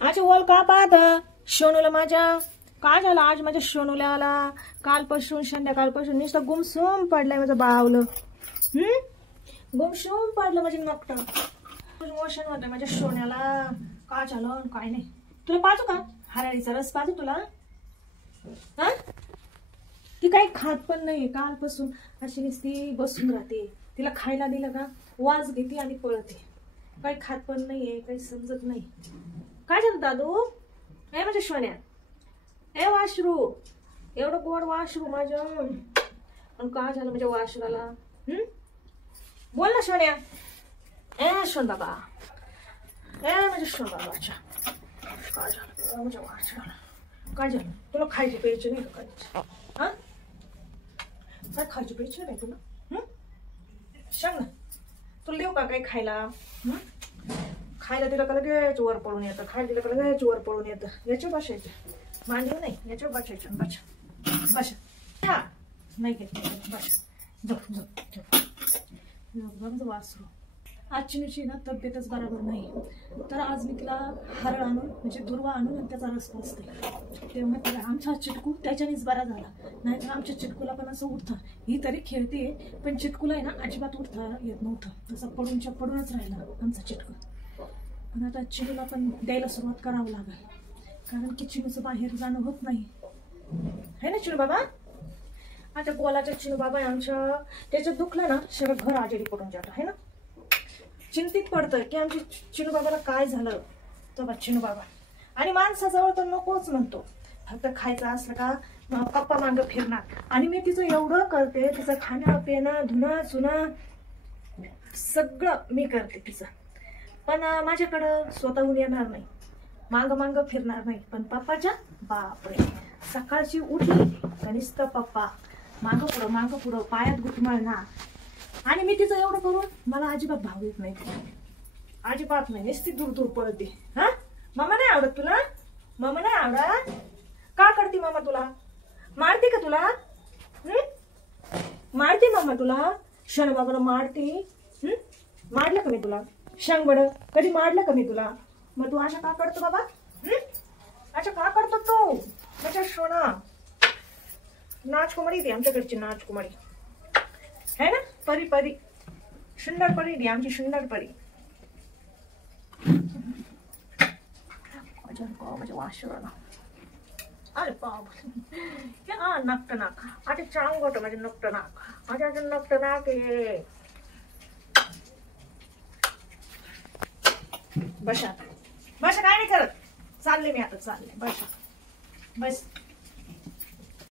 आजी ओल का पाहत शोनूला माझ्या काय झालं आज माझ्या शोनूल्याला कालपासून संध्याकाळपासून नुसतं गुमसुम पडलाय माझं बावलं. गुमसुम पडलं माझे नकट मोशन होतं माझ्या शोन्याला. काय झालं काय नाही. तुला पाजू का हराळीचा रस पाजू तुला? हा ती काही खात पण नाही कालपासून अशी नुसती बसून राहते. तिला खायला दिलं का वाज घेते आणि पळते. काही खात पण नाहीये काही समजत नाही. काय झालं दादू? हे माझ्या शोन्या ए वाशरू एवढं गोड वाशरू माझ्या आणि काय झालं माझ्या वाशराला? बोल ना शोन्या. ए शोन बाबा ए माझ्या शोन बाबाच्या काय झालं माझ्या वाशराला? काय झालं? तुला खायचे प्यायचे नाही का काही? हा काय खायचे प्यायचे नाही तुला? सांग ना तुला देऊ का काही खायला? खायला दिलं का लगेच वर पळून येतं. खायला दिलं का लगेच वर पळून येतं. याच्या बसायचं मांडीव नाही याच्यावर बसायचं. बसा बसा हा नाही घेत बसा झोप झोप झोप वासरू. आजची ना तब्येतच बरोबर नाही तर आज मी तिला हरळ आणून म्हणजे दुर्वा आणून आणि त्याचा रस पाजते. तेव्हा तिला आमचा चिटकू त्याच्यानेच बरा झाला. नाहीतर आमच्या चिटकूला पण असं उठतं. ही तरी खेळते पण चिटकूला आहे ना अजिबात उठता येत नव्हतं. तसं पडूनच्या पडूनच राहिला आमचा चिटकू. पण आता चिनूला पण द्यायला सुरुवात करावं लागेल कारण की चिनूचं बाहेर जाणं होत नाही है ना चिनू बाबा? आता गोलाच्या चिनू बाबा आहे आमच्या. त्याचं दुखलं ना सगळं घर आजारी पडून जातं है ना. चिंतित पडतं की आमच्या चिनू बाबाला काय झालं. तो बा चिनू बाबा आणि माणसाजवळ तर नकोच म्हणतो. फक्त खायचं असलं का पप्पा मागं फिरणार. आणि मी तिचं एवढं करते तिचं खाणं पिणं धुणं चुणं सगळं मी करते तिचं. पण माझ्याकडं स्वतःहून येणार नाही मांग मांग फिरणार नाही. पण पप्पाच्या बापरे सकाळची उठली कनिष्ठ पप्पा मागं पुढं पायात गुटमळणार. आणि मी तिचं एवढं करून मला अजिबात भाव येत नाही. अजिबात नाही नुसती दूर दूर पळते. हा मामा नाही आवडत तुला? मामा नाही आवडत का करते मामा तुला? मारते का तुला? मारते मामा तुला? शण बाबाला मारते. मारलं का मी तुला? सांग बडं कधी मारलं का मी तुला? मग तू अशा का करतो बाबा? अशा का करतो तू? माझ्या सोना नाचकुमारी ती आमच्याकडची नाचकुमारी है ना. परी परी सुंदर परी ती आमची सुंदर परी. माझ्या वाशराला अरे बाबा नकट नाक आता चांग होतं माझे नकट नाक. माझ्या नकट नाक आहे. बसा बसा काय नाही करत चालले मी आता चालले. बसा बस